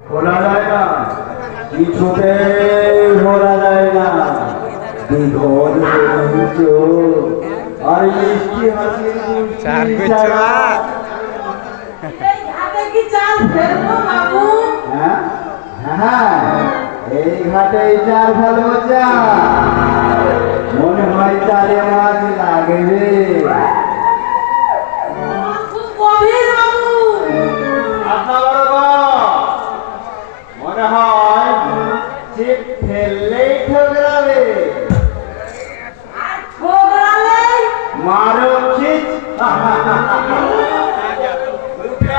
খোলা যায় না, কিছুতে ভোলা যায় না। দীঘল আর মিষ্টি হাসি এই ঘাটেই চার ফেলবো চা। মনে হয় চারে মাছ লাগবে। মনে হয় ছিপ ফেললেই ঠোকরাবে। মারো খিচ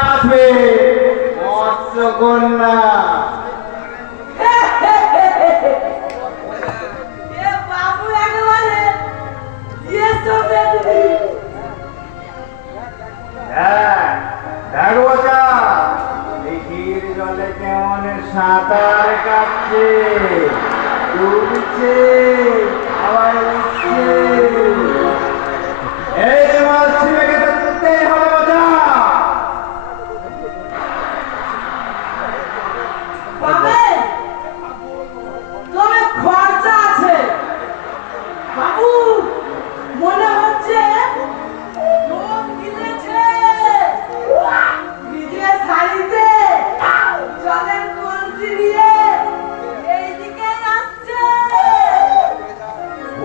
আসবে মৎস্যকন্যা। জলে কেমন সাঁতার কাটছে, ডুবছে আবার উঠছে। এই মাছ ছেলেকে তো তুলতেই হবে বাজা। খরচা আছে বাবু, মনে হচ্ছে লোক কিনেছে নিজের শাড়িতে জলের কলসি নিয়ে এইদিকে আসছে।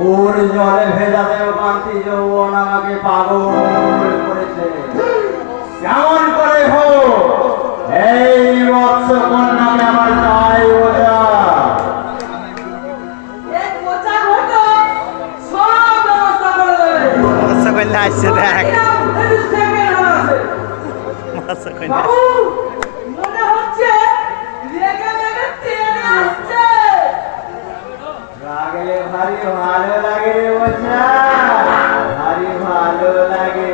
ওর জলে ভেজাতে কান্তি যৌবন আমাকে পাগল করেছে। কেমন করে হোক এই মৎস্যকন্যাকে আমার চাই ওটা। আসছে দেখ মনে হচ্ছে লেগে লেগে ট্রেনে আসছে। লাগলে ভারী ভালো লাগে রে বচ্চা, ভারী ভালো লাগে।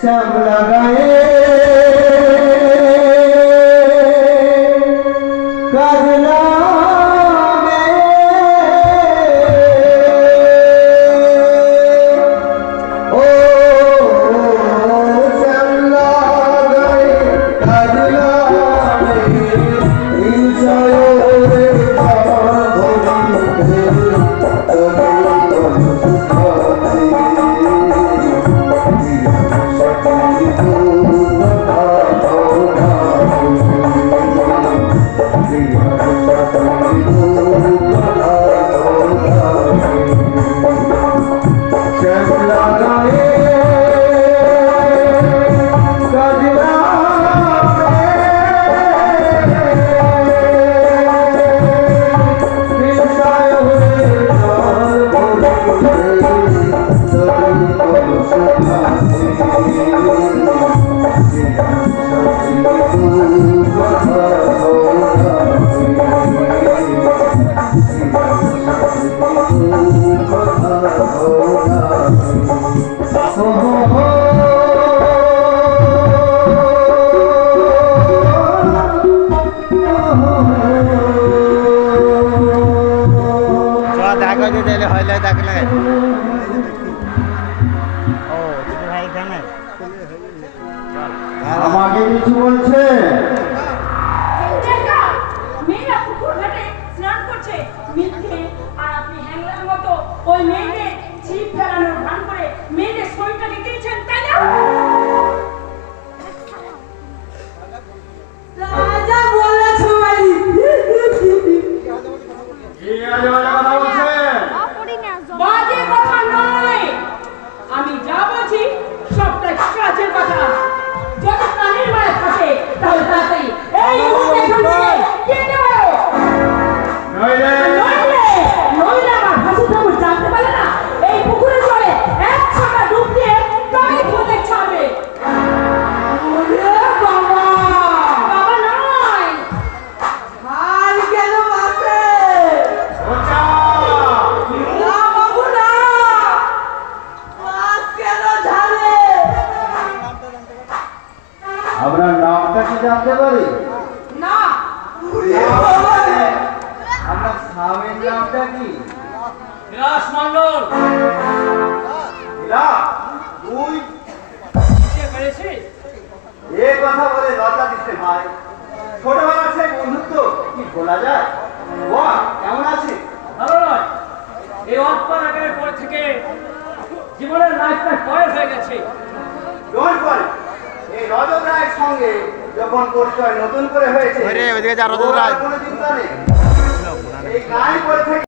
श्यामला गाए काजला में ओ श्यामला गाए काजला में ईशायो रे আমাকে কিছু বলছে। মেয়েরা পুকুর ঘাটে স্নান করছে মিথ্যে, আর আপনি হ্যাংলার মতো ওই মেয়েদের ছিপ ফেলানোর ভান করে মেয়েদের শরীরটাকে কিনছেন, তাই না? রাজা বলেছে ভাই। বাজে কথা নয়, আমি যা বলছি সবটাই কাজের কথা। যদি প্রাণীর মায়ের থাকে তাহলে নামটা কি? বিলাস মণ্ডল। নীলা, তুই বুঝতে পেরেছিস? এ কথা বলে লজ্জা দিচ্ছে ভাই। ছোটবেলার সেই বন্ধুত্ব কি ভোলা যায়? বল, কেমন আছিস? ভালো নয়, এই অল্পার আগের পর থেকে জীবনের লাইফটা কয়ের হয়ে গেছে। ডোন্ট ওয়ারি, এই রজত রায়ের সঙ্গে যখন পরিচয় নতুন করে হয়েছে, ওরে, ওইদিকে যা রজত ওর আর রায়। কোনো চিন্তা নেই। এই গায়ে পড়ে থেকে